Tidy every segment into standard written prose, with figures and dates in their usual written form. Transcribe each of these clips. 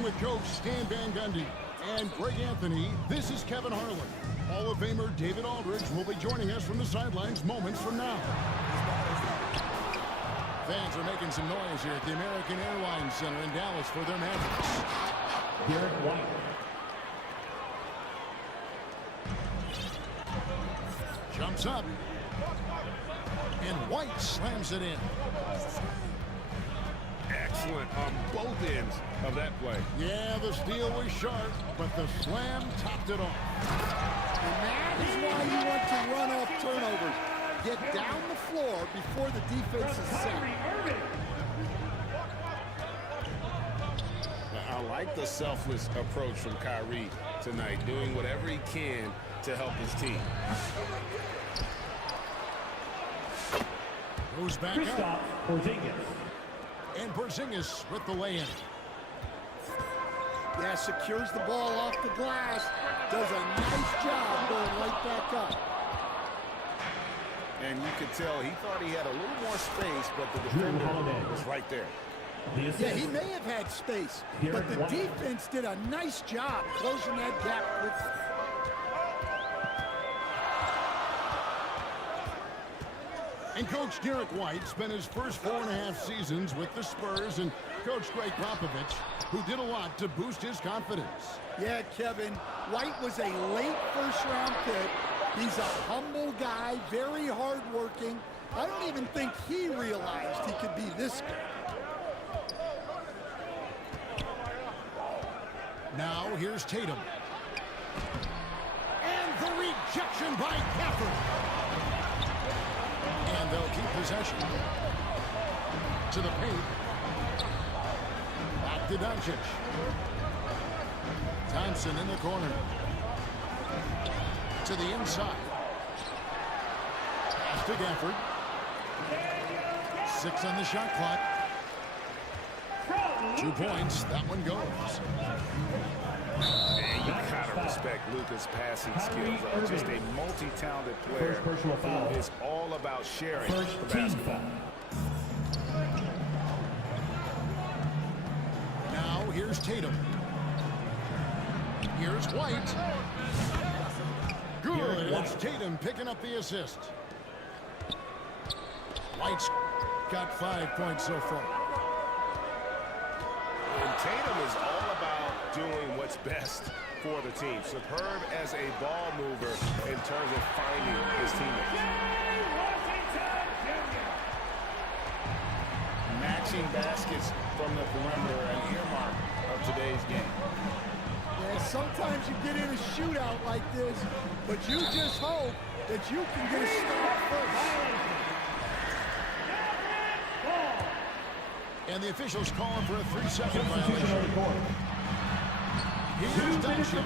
Along with Coach Stan Van Gundy and Greg Anthony, this is Kevin Harlan. Hall of Famer David Aldridge will be joining us from the sidelines moments from now. Fans are making some noise here at the American Airlines Center in Dallas for their Mavericks. Derek White. Jumps up. And White slams it in. Excellent on both ends of that play. Yeah, the steal was sharp, but the slam topped it off. And that is why you want to run off turnovers. Get down the floor before the defense is set. I like the selfless approach from Kyrie tonight, doing whatever he can to help his team. Goes back up. And Porzingis with the lay-in. Yeah, secures the ball off the glass. Does a nice job going right back up. And you could tell he thought he had a little more space, but the defender was right there. Yeah, he may have had space, but the defense did a nice job closing that gap quickly. And Coach Derek White spent his first 4.5 seasons with the Spurs and Coach Greg Popovich, who did a lot to boost his confidence. Yeah, Kevin, White was a late first-round pick. He's a humble guy, very hardworking. I don't even think he realized he could be this good. Now here's Tatum. And the rejection by Gafford. And they'll keep possession. To the paint. Back to Doncic. Thompson in the corner. To the inside. Pass to Gafford. 6 on the shot clock. 2 points. That one goes. And you gotta respect Luka's passing skills. Just a multi-talented player who is all about sharing the basketball. Now here's Tatum. Here's White. Good. It's Tatum picking up the assist. White's got 5 points so far. And Tatum is all about doing what's best for the team. Superb as a ball mover in terms of finding his teammates. Matching baskets from the perimeter, an earmark of today's game. Yeah, sometimes you get in a shootout like this, but you just hope that you can get a stop first. And the officials calling for a 3-second violation. Here's Doncic.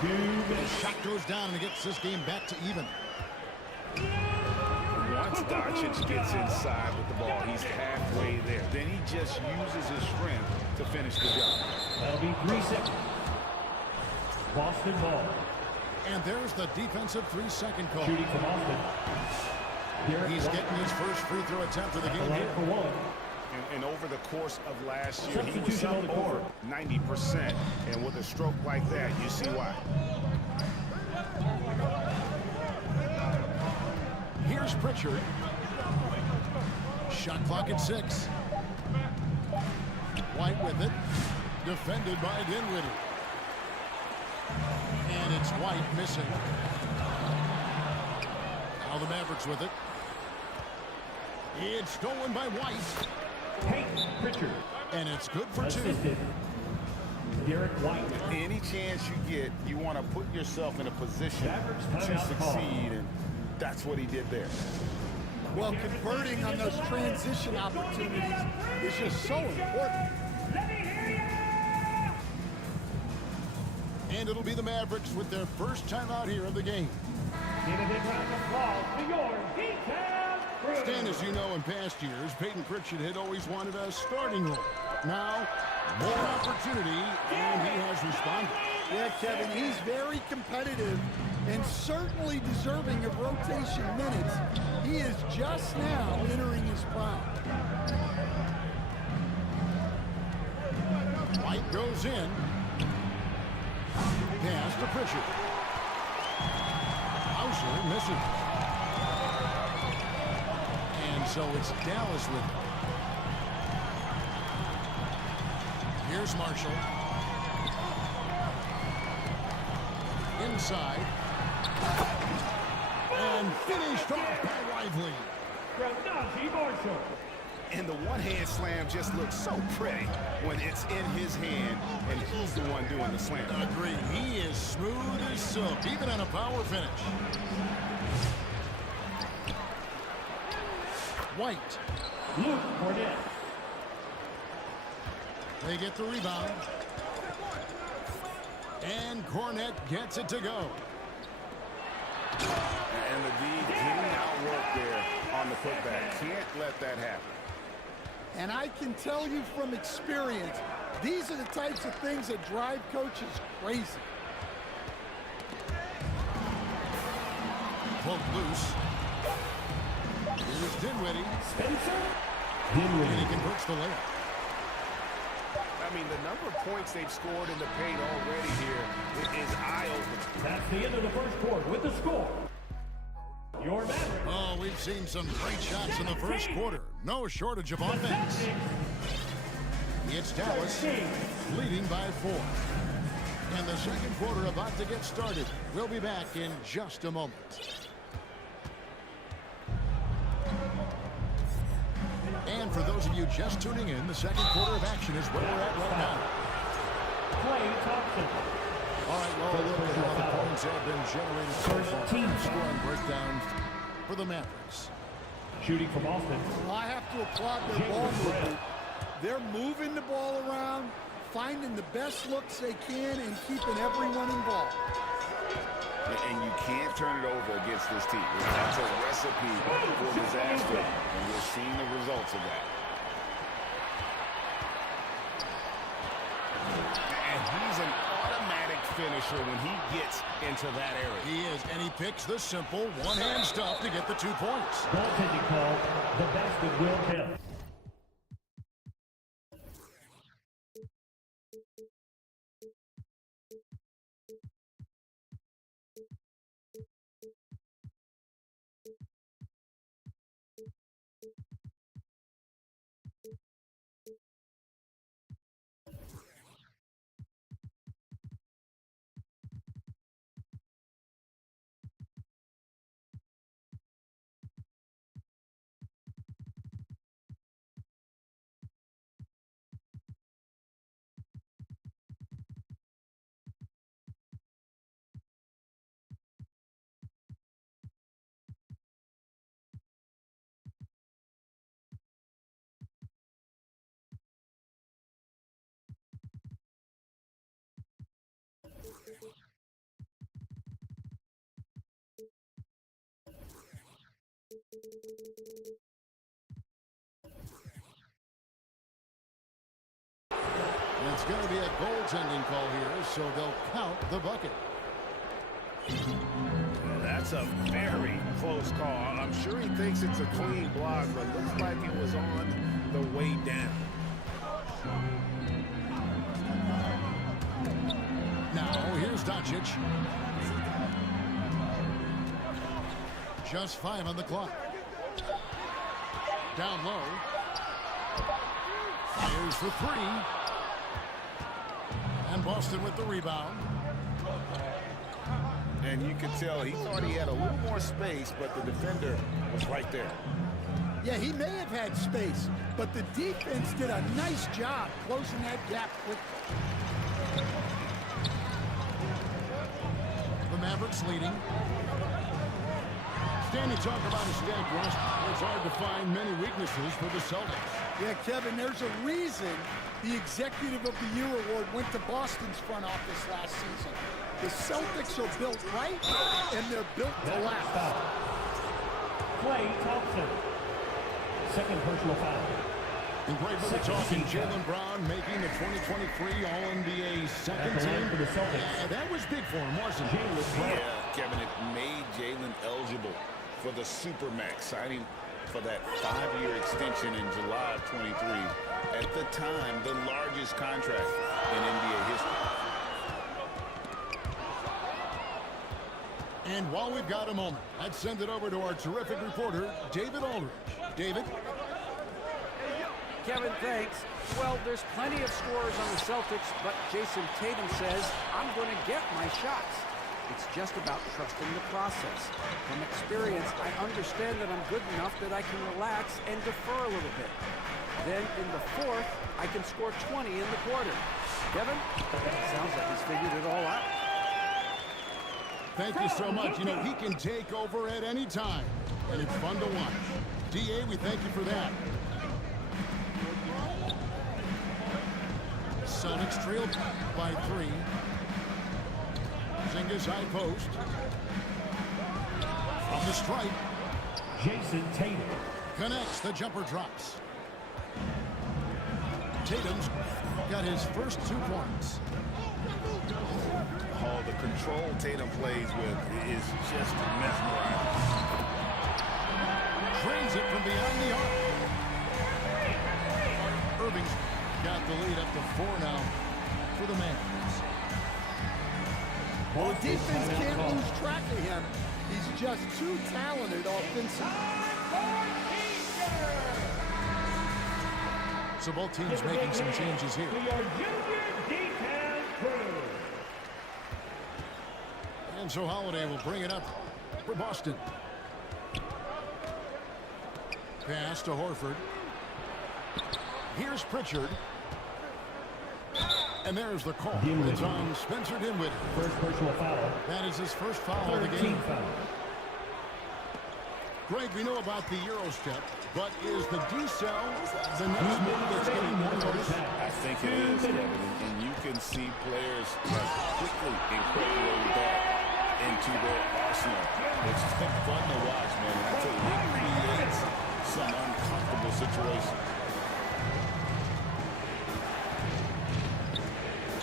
The shot goes down and it gets this game back to even. Once Doncic gets inside with the ball, he's halfway there. Then he just uses his strength to finish the job. That'll be 3 seconds. Boston ball. And there's the defensive 3-second call. Shooting for Boston. He's getting his first free throw attempt of the game here. For one. And over the course of last year, he was up over 90%. And with a stroke like that, you see why. Here's Pritchard. Shot clock at 6. White with it. Defended by Dinwiddie. And it's White missing. Now the Mavericks with it. It's stolen by White. Pritchard. And it's good for 2. Assisted. Derek White. Any chance you get, you want to put yourself in a position to succeed, and that's what he did there. Well, converting on those transition opportunities is just so important. And it'll be the Mavericks with their first time out here of the game. Give a big round of applause to your detailed crew. Stan, as you know, in past years, Peyton Pritchard had always wanted a starting role. Now, more opportunity, and he has responded. Yeah, Kevin, he's very competitive and certainly deserving of rotation minutes. He is just now entering his prime. Goes in. Pass to Pritchard. Hauser misses. And so it's Dallas with it. Here's Marshall. Inside. And finished off by Lively. From Najee Marshall. And the one-hand slam just looks so pretty when it's in his hand and he's the one doing the slam. Agreed. He is smooth as silk, even on a power finish. White. Luke Cornett. They get the rebound. And Cornett gets it to go. And the D getting outworked there on the putback. Can't let that happen. And I can tell you from experience, these are the types of things that drive coaches crazy. Pulled loose. Here's Dinwiddie. Spencer And Dinwiddie. he converts the layup. I mean, the number of points they've scored in the paint already here is eye-opening. That's the end of the first quarter with the score. Your Mavericks. Oh, we've seen some great shots in the first quarter. No shortage of offense. It's Dallas leading by 4. And the second quarter about to get started. We'll be back in just a moment. And for those of you just tuning in, the second quarter of action is where we're at right now. Clay Thompson. All right, well, a little bit of points have been generated so far. Team Scoring breakdown for the Mavericks. Shooting from Boston. Well, I have to applaud their ball movement. They're moving the ball around, finding the best looks they can, and keeping everyone involved. And you can't turn it over against this team. That's a recipe for disaster, and we're seeing the results of that. And he's an automatic finisher when he gets into that area. He is, and he picks the simple one-hand stuff to get the 2 points. Goaltending call. The basket will count. It's going to be a goaltending call here, so they'll count the bucket. That's a very close call. I'm sure he thinks it's a clean block, but looks like it was on the way down. Now, here's Doncic. Just 5 on the clock. Down low. Fires for 3. And Boston with the rebound. And you could tell he thought he had a little more space, but the defender was right there. Yeah, he may have had space, but the defense did a nice job closing that gap quickly. The Mavericks leading. Stan, you talk about a stacked roster. It's hard to find many weaknesses for the Celtics. Yeah, Kevin, there's a reason the Executive of the Year award went to Boston's front office last season. The Celtics are built right, and they're built to last. Clay Thompson. Second personal foul. And great for the talking, Jaylen Brown making the 2023 All-NBA second team. For the Celtics. That was big for him, wasn't it? Yeah, Kevin, it made Jaylen eligible for the Supermax, signing for that 5-year extension in July of 23. At the time, the largest largest contract in NBA history. And while we've got a moment, let's send it over to our terrific reporter, David Aldridge. David? Kevin, thanks. Well, there's plenty of scorers on the Celtics, but Jason Tatum says, I'm going to get my shots. It's just about trusting the process. From experience, I understand that I'm good enough that I can relax and defer a little bit. Then in the fourth, I can score 20 in the quarter. Kevin, sounds like he's figured it all out. Thank you so much. You know, he can take over at any time, and it's fun to watch. D.A., we thank you for that. Celtics trail by 3. Zingas high post. From the stripe. Jason Tatum. Connects, the jumper drops. Tatum's got his first 2 points. Oh, the control Tatum plays with is just mesmerizing. Trains it from behind the arc. Irving's got the lead up to 4 now for the Mavs. Well, the defense can't lose track of him. He's just too talented offensively. So both teams making some changes here. And so Holiday will bring it up for Boston. Pass to Horford. Here's Pritchard. And there's the call. It's on Spencer Dinwiddie. First personal foul. That is his first foul of the game. Foul. Greg, we know about the Euro step, but is the decel the next move that's getting more notice? I think it is, Kevin, and you can see players have quickly incorporated that into their arsenal. It's been fun to watch, man. I tell you, it creates some uncomfortable situations.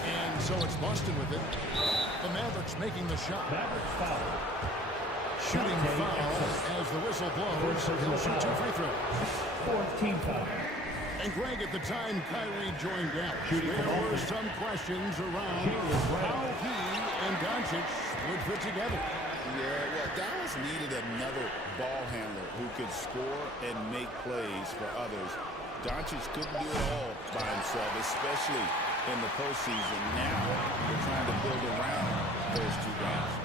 And so it's Boston with it. The Mavericks making the shot. Mavericks foul. Shooting foul as the whistle blows. He'll shoot 2 free throws. Fourth team foul. And Greg, at the time Kyrie joined Dallas, there were some questions around how he and Doncic would fit together. Yeah, well, Dallas needed another ball handler who could score and make plays for others. Doncic couldn't do it all by himself, especially in the postseason. Now they're trying to build around those 2 guys.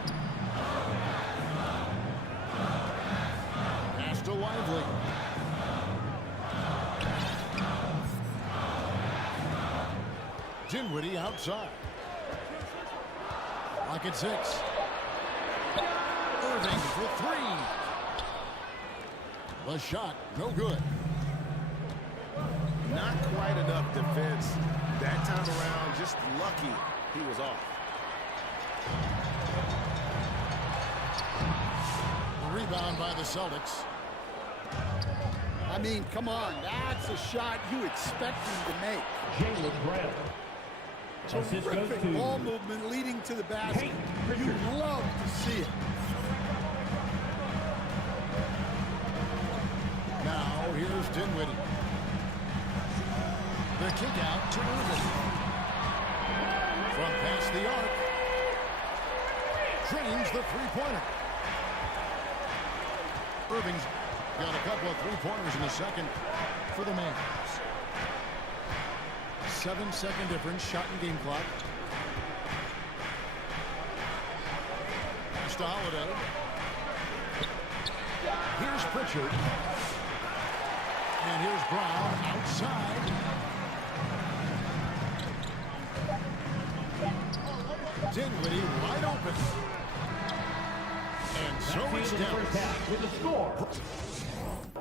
Pass to Lively. Dinwiddie outside. Lock at 6. Irving for 3. The shot, no good. Not quite enough defense. That time around, just lucky he was off. The rebound by the Celtics. I mean, come on. That's a shot you expect him to make. Jalen Brown. Terrific ball movement leading to the basket. You love to see it. Now here's Dinwiddie. The kick out to Irving. From past the arc. Drains the 3-pointer. Irving's got a couple of 3-pointers in the second for the Mavs. 7-second difference, shot and game clock. Pass to Holiday. Here's Pritchard. And here's Brown outside. Dinwiddie wide open. And so it's down. First half with the score.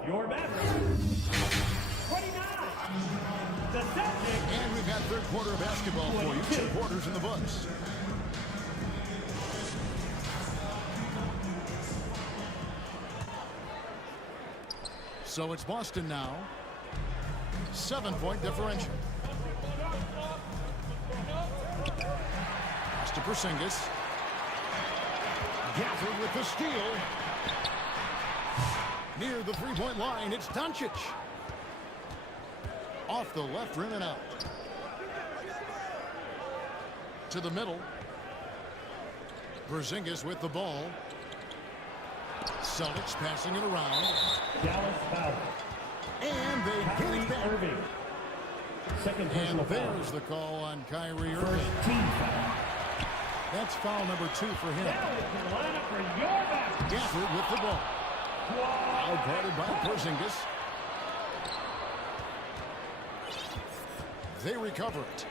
Your Mavericks. 29. The Celtics. And we've got third quarter of basketball for you. 2 quarters in the books. So it's Boston now. 7-point differential. Pass to Porzingis. Gafford with the steal. Near the 3-point line, it's Doncic. Off the left rim and out. To the middle. Porzingis with the ball. Celtics passing it around. Dallas foul. And they get Kyrie it back. Irving. Second And personal foul. there's the call on Kyrie First Irving. team foul. That's foul number 2 for him. Now it's the lineup for your basket. Gafford with the ball. Out guarded by Porzingis. They recover it.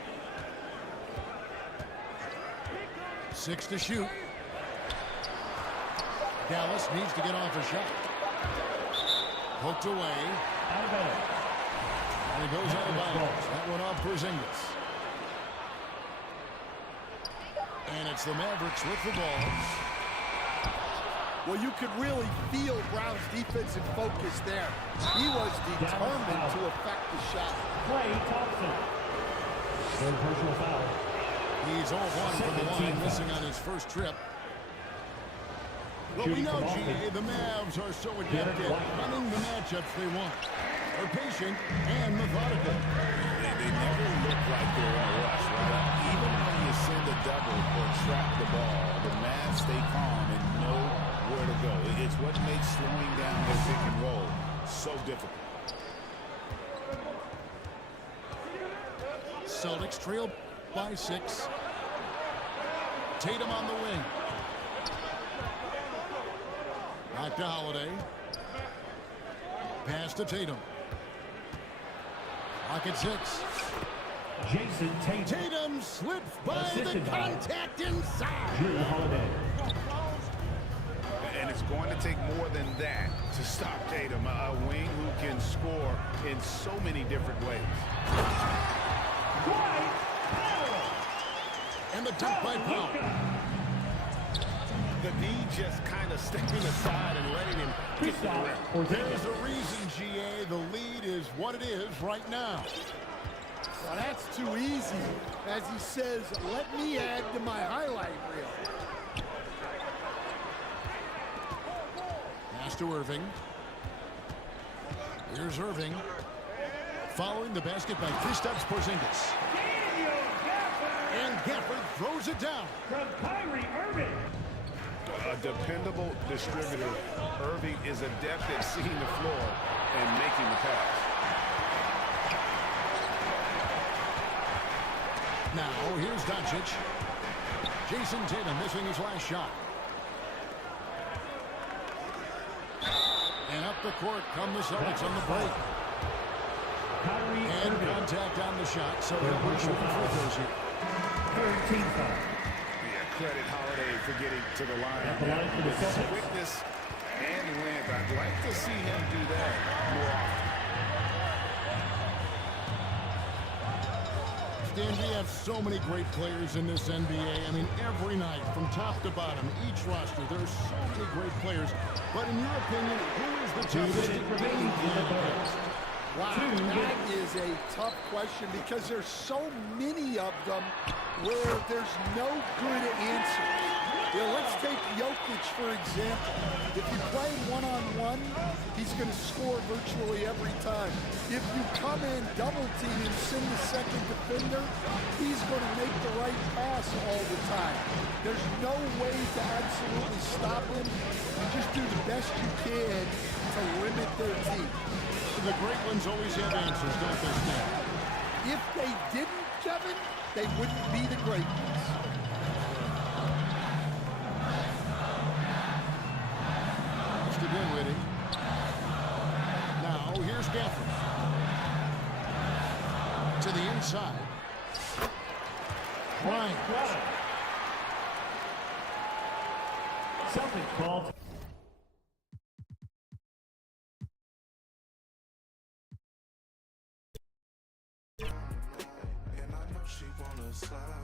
6 to shoot. Dallas needs to get off a shot. Poked away. Out of bounds. And it goes out of bounds. That one off Porzingis. And it's the Mavericks with the ball. Well, you could really feel Brown's defensive focus there. He was determined to affect the shot. Klay Thompson. Third personal foul. He's 0-1 from the line, missing on his first trip. Well, we know, GA, the Mavs are so adept at running the matchups they want. They're patient and methodical. They never look like they're in a rush, right? Even when you send a double or trap the ball, the Mavs stay calm and know where to go. It's what makes slowing down their pick and roll so difficult. Celtics trail by 6. Tatum on the wing. Back to Holiday. Pass to Tatum. Clock at 6. Jason Tatum. Tatum slips by Assisted the by contact inside. Drew Holiday. And it's going to take more than that to stop Tatum, a wing who can score in so many different ways. And the dunk by Powell. The D just kind of stepping aside and letting him get the rim. There's a reason, GA. The lead is what it is right now. Well, that's too easy. As he says, let me add to my highlight reel. Pass to Irving. Here's Irving. Following the basket by Kristaps Porzingis. And Gafford throws it down. From Kyrie Irving. A dependable distributor. Irving is adept at seeing the floor and making the pass. Now, here's Doncic. Jason Tatum missing his last shot. And up the court come the Celtics on the break. Kyrie And Irving. contact on the shot, so he'll be shooting free throws here. Third team foul. Yeah, credit Holiday for getting to the line. At the line for the With his Celtics. quickness and length, I'd like to see him do that more often. Dan, we have so many great players in this NBA. I mean, every night, from top to bottom, each roster, there's so many great players. But in your opinion, who is the toughest to beat in the West? Wow, that is a tough question because there's so many of them where there's no good answer. You know, let's take Jokic, for example. If you play one-on-one, he's going to score virtually every time. If you come in, double team and send the second defender, he's going to make the right pass all the time. There's no way to absolutely stop him. You just do the best you can to limit their team. The great ones always have answers, don't they, Stan? If they didn't, Kevin, they wouldn't be the great ones. It's to Dinwiddie. Now, here's Gafford. To the inside. Bryant. Celtics ball.